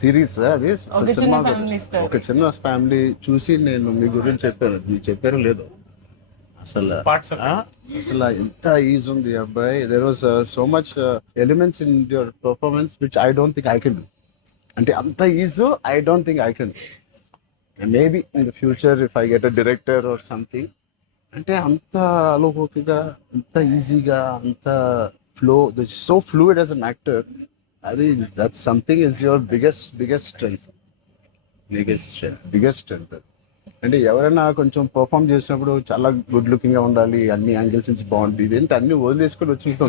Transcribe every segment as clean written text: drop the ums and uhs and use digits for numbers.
Series అది ఒక చిన్న సినిమా family story. ఒక చిన్న ఫ్యామిలీ చూసి నేను మీ గురించి చెప్పాను, మీకు చెప్పారు లేదు అసలు అసలు ఎంత ఈజ్ ఉంది అబ్బాయి. There was so much elements in your performance which I don't think I can do. అంటే అంత ease I don't think I can. Maybe in the future if I get a director or something, అంటే అంత అలోకిగా, అంత ఈజీగా, అంత flow, so fluid as an actor. అది that something is your biggest strength. అంటే ఎవరైనా కొంచెం పర్ఫామ్ చేసినప్పుడు చాలా గుడ్ లుకింగ్ గా ఉండాలి, అన్ని యాంగిల్స్ నుంచి బాగుంటుంది, ఇదేంటి అన్ని వదిలేసుకొని వచ్చినట్టు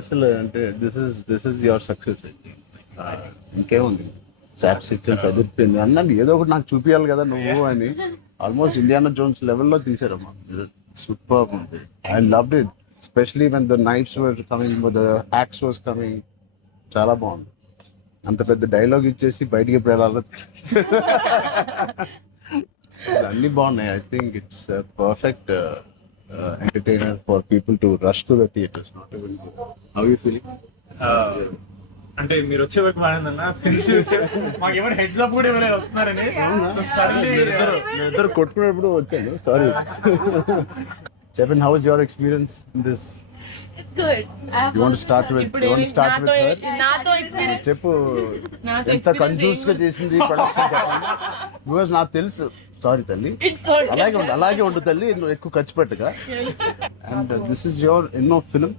అసలు. అంటే దిస్ ఇస్ యువర్ సక్సెస్. ఇంకేముంది, ట్రాప్స్ ఇచ్చాను, చదివిపోయింది అన్నాను, ఏదో ఒకటి నాకు చూపించాలి కదా నువ్వు అని. ఆల్మోస్ట్ ఇండియానా జోన్స్ లెవెల్లో తీసారమ్మా, సూపర్ ఉంది. I loved it, especially when the knives were coming, the axe was coming, చాలా బాగుంది. అంత పెద్ద డైలాగ్ ఇచ్చేసి బయటికి ఎప్పుడు వెళ్ళాలి, అన్ని బాగున్నాయి. I think it's perfect entertainer for people to rush to the theatres. How you feeling? అంటే మీరు వచ్చే వరకు బాగుందన్న, మాకేమైనా హెడ్స్ అప్ కూడా ఎవరైనా వస్తున్నారని ఇద్దరు కొట్టుకున్నప్పుడు వచ్చాను, సారీ. చెప్పండి, how is your experience in this? You want to start with her? నాతో ఎక్స్పీరియన్స్ చెప్పు, ఎంత కన్ఫ్యూజ్ గా చేసింది ప్రొడక్షన్ చెప్పండి. బికాజ్ నాకు తెలుసు, సారీ తల్లి, అలాగే ఉండు తల్లి, నువ్వు ఎక్కువ ఖర్చు పెట్టగా. అండ్ దిస్ ఇస్ యువర్ ఎన్నో film?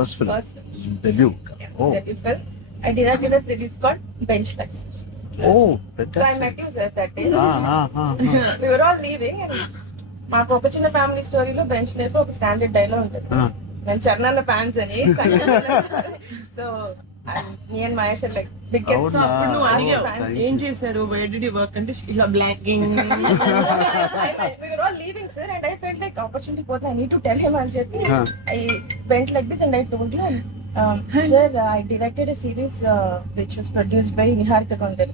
First film, debut. Debut film. I directed a series called Bench Life. Oh, So I met you sir that day. We were all leaving and మాకు ఒక చిన్న ఫ్యామిలీ స్టోరీలో bench life ఒక standard dialogue ఉంటుంది. నేను Charan fans అని, so me and Mahesh like biggest. అప్పుడు నువ్వు అడిగావు ఏం చేశారు, వేర్ డిడ్ యు వర్క్ అంటే ఇట్లా blocking. We were all leaving sir and I felt like opportunity పోతే I need to tell him అని చెప్పి I went like this and I told you, sir, I directed a series which was produced by Niharika Kondal.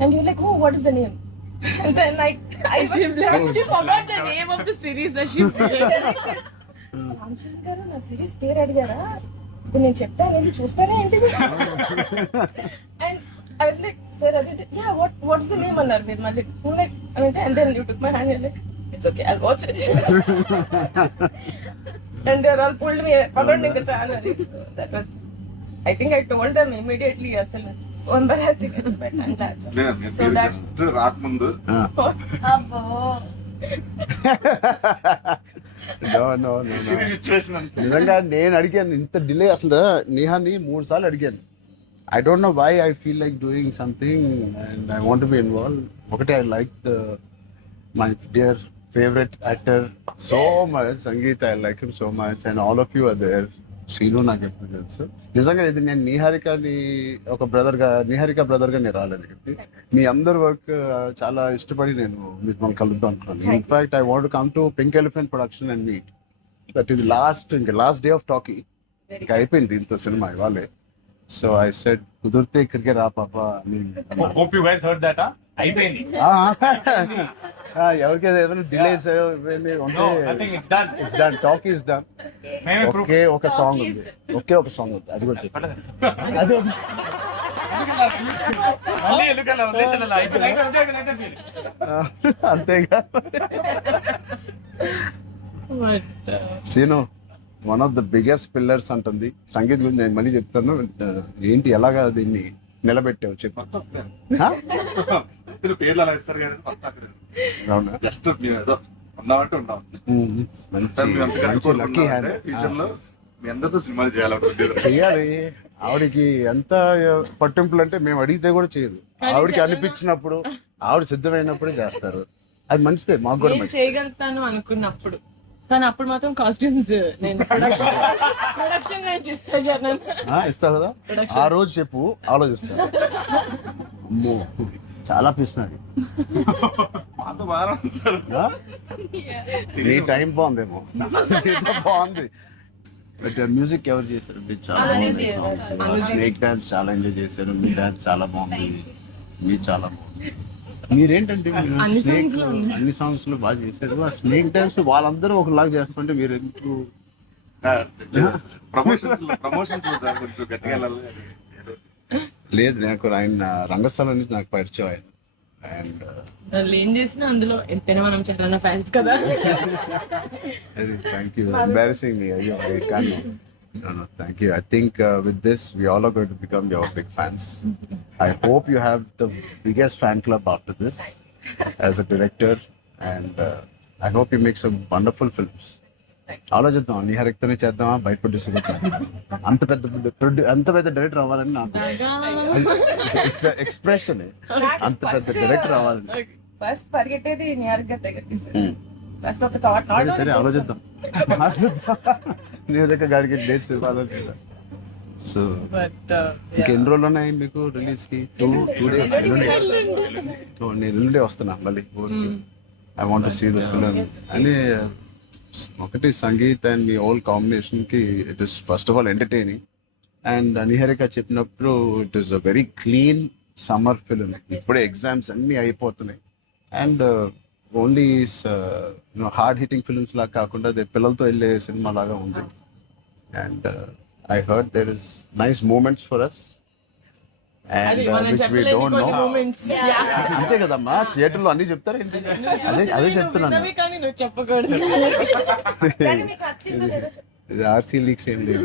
And you're like, oh, what is the name? And then She forgot the name of the series that she directed. Ramachandra గారు నా series పేరు అడిగారా, ఇప్పుడు నేను చెప్తాను వెళ్ళి చూస్తానే ఏంటి. And I was like, sir అది యా వాట్స్ ద నేమ్ అన్నారు మీరు మళ్ళీ. లైక్ అంటే and then you took my hand, like it's okay I'll watch it. And they are all pulled me పదండి ఇంకా చాలా అని. That was, I think I told them immediately, అసలు so embarrassing. And that's so that's రాకముందు అబ్బో. No. నిజంగా నేను అడిగాను, ఇంత డిలే అసలు నేహాని 3 సార్లు అడిగాను. I don't know why I feel like doing something and I want be involve. ఒకటే, I like my dear favourite actor so much, Sangeetha, I like him so much and all of you are there. Seenu నాకు ఎప్పుడు తెలుసు. నిజంగా ఇది నేను నిహారిక బ్రదర్గా నేను రాలేదు ఇక్కడికి. మీ అందరి వర్క్ చాలా ఇష్టపడి నేను మిమ్మల్ని కలుద్దాం అనుకున్నాను. In fact I want come to pink elephant production and meet. That ఇది లాస్ట్ డే ఆఫ్ టాకీ, ఇంకా అయిపోయింది దీంతో సినిమా ఇవాళే. సో ఐ సెడ్ కుదిరితే ఇక్కడికే రా పాప. hope you guys heard that. అయిపోయింది. ఎవరికైనా ఏదైనా డిలేస్ ఉంటే No, I think it's done. It's done, talk is done. మేమే proof. ఒకే ఒక సాంగ్ ఉంది, అది కూడా చెప్పండి. అది మళ్ళీ ఎందుకలా వదిలేసాను, అయిపోయింది. అంతేగా. Seenu one of the biggest pillars అంటుంది సంగీత్ గురించి. నేను మళ్ళీ చెప్తాను, ఏంటి ఎలాగా దీన్ని నిలబెట్టావు చెప్పు. పేర్లు అలా ఇస్తారు కదా, జస్ట్ ఏదో ఉన్నామంటే ఉన్నాం. మంచి లక్కీ హ్యాండ్. ఫ్యూచర్ లో మీ అందరితో సినిమాలు చేయాలనుకుంటే చెయ్యాలి. ఆవిడకి ఎంత పట్టింపులు అంటే మేము అడిగితే కూడా చేయదు. ఆవిడకి అనిపించినప్పుడు, ఆవిడ సిద్ధమైనప్పుడే చేస్తారు. అది మంచిదే, మాకు కూడా మంచిది. చేయగలుగుతాను అనుకున్నప్పుడు, కానీ అప్పుడు మాత్రం కాస్ట్యూమ్స్ నేను ప్రొడక్షన్ నుంచి ఇస్తావు కదా, ఆ రోజు చెప్పు, ఆలోచిస్తా. అమ్మో చాలా పిస్తున్నది. మాతో బాగా నీ టైం బాగుందేమో, బాగుంది. బట్ మ్యూజిక్ ఎవరు చేశారు? చాలా బాగుంది. స్నేక్ డాన్స్ చాలా ఎంజాయ్ చేశారు. మీ డాన్స్ చాలా బాగుంది, మీరు చాలా బాగుంది. మీరేంటంటే స్నేక్ అన్ని సాంగ్స్ లో బాగా చేశారు. ఆ స్నేక్ డాన్స్ వాళ్ళందరూ ఒకలాగా చేస్తుంటే మీరు ఎందుకు? ప్రమోషన్స్ సార్ కొంచెం గట్టిగా వెళ్ళాలి. లేదు నాకు ఆయన రంగస్థలం నుంచి నాకు పరిచయం ఆయన అండ్ వాళ్ళు ఏం చేసినా అందులో ఎంతైనా మనం చాలా ఫ్యాన్స్ కదా. థ్యాంక్ యూ ఎంబారసింగ్ మీ అయ్యో I can no thank you I think with this we all are going to become your big fans. I hope you have the biggest fan club after this as a director and I hope you make some wonderful films. ఆలోచిద్దాం నిహారిక్తోనే చేద్దామా బయట distribute అంత పెద్ద director అవ్వాలని నాకు expression అంత పెద్ద director అవ్వాలని ఫస్ట్ పరిగెట్టేది నిహారిక దగ్గరికి ఫస్ట్ ఒక థాట్ సరే సరే ఆలోచిద్దాం నిహారిక గారికి డేట్స్ ఇవ్వాలని లేదా సో బట్ ఇంకెన్ని రోజులు ఉన్నాయి మీకు రిలీజ్ కి 2 days నేను ఎల్లుండే వస్తున్నా మళ్ళీ I want to see the film అని ఒకటి Sangeeth and me whole combination కి it is first of all entertaining and Niharika చెప్పినప్పుడు it is a very clean summer film. ఇప్పుడే ఎగ్జామ్స్ అన్నీ అయిపోతున్నాయి and only hard hitting films లాగా కాకుండా అదే పిల్లలతో వెళ్ళే సినిమా లాగా ఉంది and I heard there is nice moments for us అది అండ్ మనం విచ్ వీ చెప్పలేని డోంట్ కొన్ని నో. మూమెంట్స్. అంతే కదమ్మా థియేటర్ లో అన్ని చెప్తారు ఏంటి అదే చెప్తున్నాను. కానీ నువ్వు చెప్పకూడదు. కానీ మీకు నచ్చిందో లేదో చెప్పండి. ఇది ఆర్సీ లీక్స్ ఏం లేవు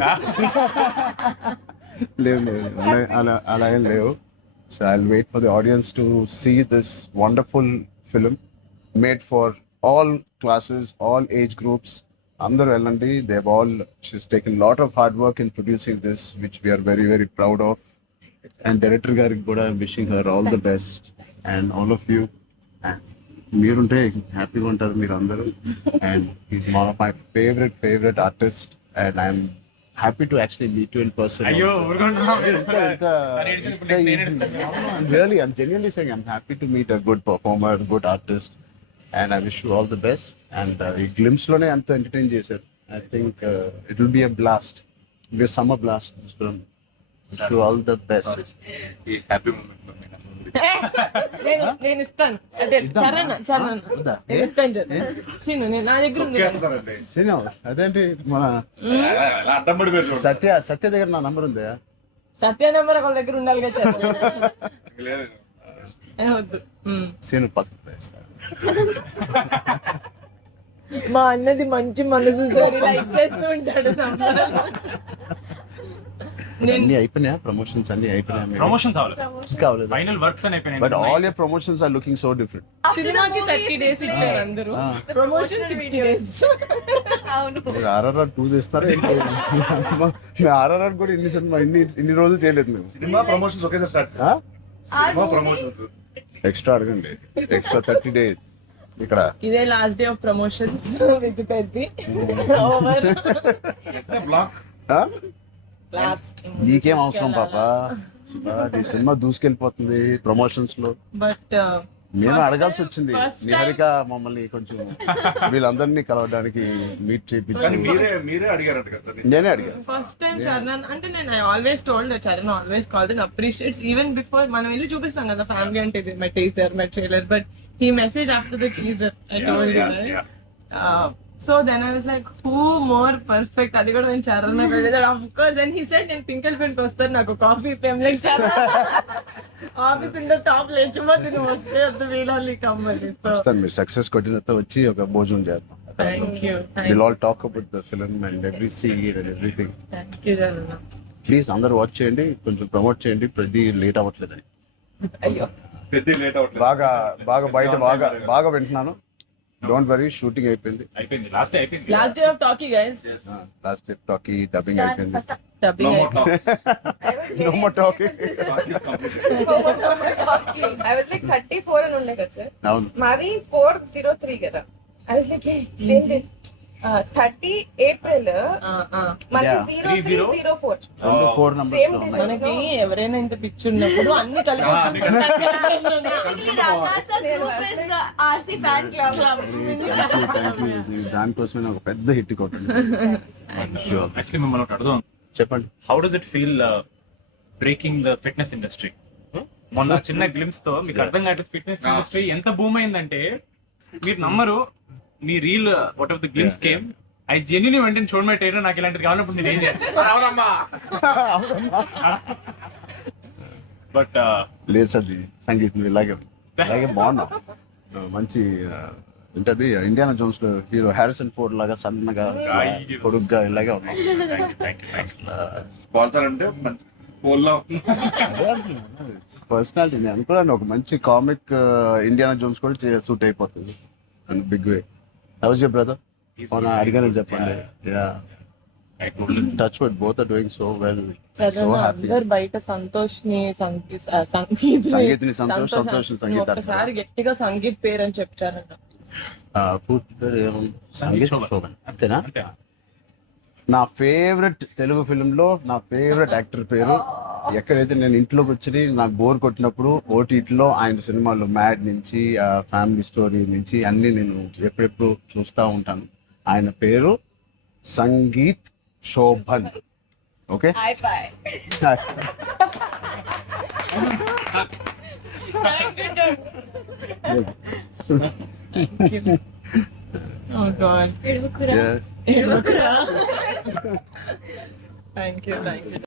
లేవు అలా ఏం లేవు. So I will wait for the audience to see this wonderful film made for all classes all age groups. అందరూ వెళ్ళండి. They all she's taken lot of hard work in producing this which we are very very proud of. And director గారికి కూడా wishing her all the best and all of you. మీరుంటే హ్యాపీగా ఉంటారు మీరు అందరూ. And is one of my favourite artist and I'm happy to actually meet you in person. అయ్యో Really, I'm genuinely saying I'm happy to meet a good performer, good artist, and I wish you all the best. And ఈ glimpse లోనే అంత entertain చేశారు. I think it will be a blast. It will be a summer blast, this film. Wish you all the best. ఈ happy moment లో నేను ఇస్తాను అంటే చరణ్ వద్దా? నేను ఇస్తాను చరణ్ నా దగ్గర ఉంది. సినిమా అదేంటి మన అడ్డం పడిపోయారు. సత్య దగ్గర నా నంబర్ ఉందా? సత్య నెంబర్ ఒకళ్ళ దగ్గర ఉండాలి కదా చరణ్. లేదు వద్దు. సీను పక్కన వేస్తాను. మా అన్నది మంచి మనసు సార్ లైక్ చేస్తూ ఉంటాడు. అన్ని అయిపోయినాయా? ప్రమోషన్స్ అన్ని అయిపోయినాయా? ప్రమోషన్స్ అవ్వలేదు, కావలేదు. ఫైనల్ వర్క్స్ అని అయిపోయినాయి. But all your promotions are looking so different. సినిమాకి 30 days ఇచ్చారు అందరూ, ప్రమోషన్ 60 days. అవును. మీరు RRR 2 చేస్తారా? RRR కూడా ఇన్ని రోజులు చేయలేదు మేము. సినిమా ప్రమోషన్స్ ఒకేసారి స్టార్ట్. ఆ? సినిమా ప్రమోషన్స్ ఎక్స్ట్రా అడగండి. ఎక్స్ట్రా 30 days ఇక్కడ. ఇదే last day of promotions with Peddi ఓవర్ బ్లాక్. ఆ? లాస్ట్. నీకేం అవసరం పాపా? ఈ సినిమా దూసుకెళ్ళిపోతుంది ప్రమోషన్స్ లో. బట్ మేము అడగాల్సి వచ్చింది. నిహారిక మమ్మల్ని కొంచెం వీళ్ళందరినీ కలవడానికి మీట్ కానీ చేయించి మీరే అడిగారంట కదా సార్. నేనే అడిగాను. ఫస్ట్ టైం చరణ్ అంటే నేను I always told Charan always called and appreciates even before మనం వెళ్ళి చూపిస్తాం కదా ఫ్యామిలీ అంటే ఇది my teaser my trailer, but he messaged after the teaser. I told you, right? So then I was like, who more perfect? అది కూడా నేను Charan వెళ్ళేదాడు of course. And he said నేను పింకల్ పెయింట్ వస్తాను నాకు coffee fame like Charan office ఉండే top లేచిపోతే నువ్వు వస్తే వద్దు వీళ్ళని కమ్మని. సో వస్తాను. మీరు సక్సెస్ కొట్టిన తర్వాత వచ్చి ఒక భోజనం చేద్దాం. Thank you We'll all talk about the film and every scene and everything. Thank you Charan. Please అందరూ వాచ్ చేయండి, కొంచెం ప్రమోట్ చేయండి. ప్రతి లేట్ అవ్వట్లేదని అయ్యో పెద్ద లేట్ అవ్వట్లేదు. బాగా బయట బాగా వింటున్నాను. డోంట్ వరీ, షూటింగ్ అయిపోయింది. అయిపోయింది, లాస్ట్ డే అయిపోయింది. Last day of talkie guys. Last talkie dubbing అయిపోయింది. Dubbing No more talks. No more talking. Talk is completed. I was like 34 అని ఉండే కదా సార్. అవును. మాది 403 కదా. I was like same days 30 April మనకి Yeah. 0304 4 numbers Same లో digits. ఉన్నాయి. మనకి ఎవరైనా ఇంత పిచ్చి ఉన్నప్పుడు అన్ని కలిపేసుకుంటాం. Thank you. దానికోసమే నాకు పెద్ద హిట్ కొట్టండి. యాక్చువల్లీ మిమ్మల్ని ఒకటి అడుగుదాం. చెప్పండి. How does it feel breaking the fitness industry? మొన్న చిన్న గ్లిమ్స్ తో మీకు అర్థం కావట్లేదు ఫిట్నెస్ ఇండస్ట్రీ ఎంత బూమ్ అయిందంటే మీరు నమ్మరు. మీ reel what of the glimpse came I genuinely వెంటనే చూడమని ట్రైనర్ నాకు ఇలాంటిది కావాలన్నప్పుడు నేను ఏం చేయాలి? బట్ లేదు సది సంగీత్ నువ్వు ఇలాగే బాగున్నావు. మంచి ఏంటది ఇండియానా జోన్స్ లో హీరో హ్యారిసన్ ఫోర్డ్ లాగా సన్నగా పొడుగ్గా ఇలాగే ఉన్నావు. స్పాన్సర్ అంటే మంచి పోల్లో పర్సనాలిటీ నేను అనుకున్నాను ఒక మంచి కామిక్ ఇండియానా జోన్స్ కూడా సూట్ అయిపోతుంది and big way. How's your brother? అడిగాను చెప్పండి. Touch wood both are doing so well, so happy. అందరు బయట సంతోష్ ని సంగీత్ని సంతోష్ సంగీత్ ఒకసారి గట్టిగా సంగీత్ పేరు అని చెప్పారంట. పూర్తి పేరు సంగీత్ శోభన్ అంతేనా? నా ఫేవరెట్ తెలుగు ఫిల్మ్లో నా ఫేవరెట్ యాక్టర్ పేరు. ఎక్కడైతే నేను ఇంట్లోకి వచ్చి నాకు బోర్ కొట్టినప్పుడు ఓటీటీలో ఆయన సినిమాలు మ్యాడ్ నుంచి ఫ్యామిలీ స్టోరీ నుంచి అన్ని నేను ఎప్పుడెప్పుడు చూస్తూ ఉంటాను. ఆయన పేరు Sangeet Shobhan. Okay, Oh God. ఎడుకురా. Thank you.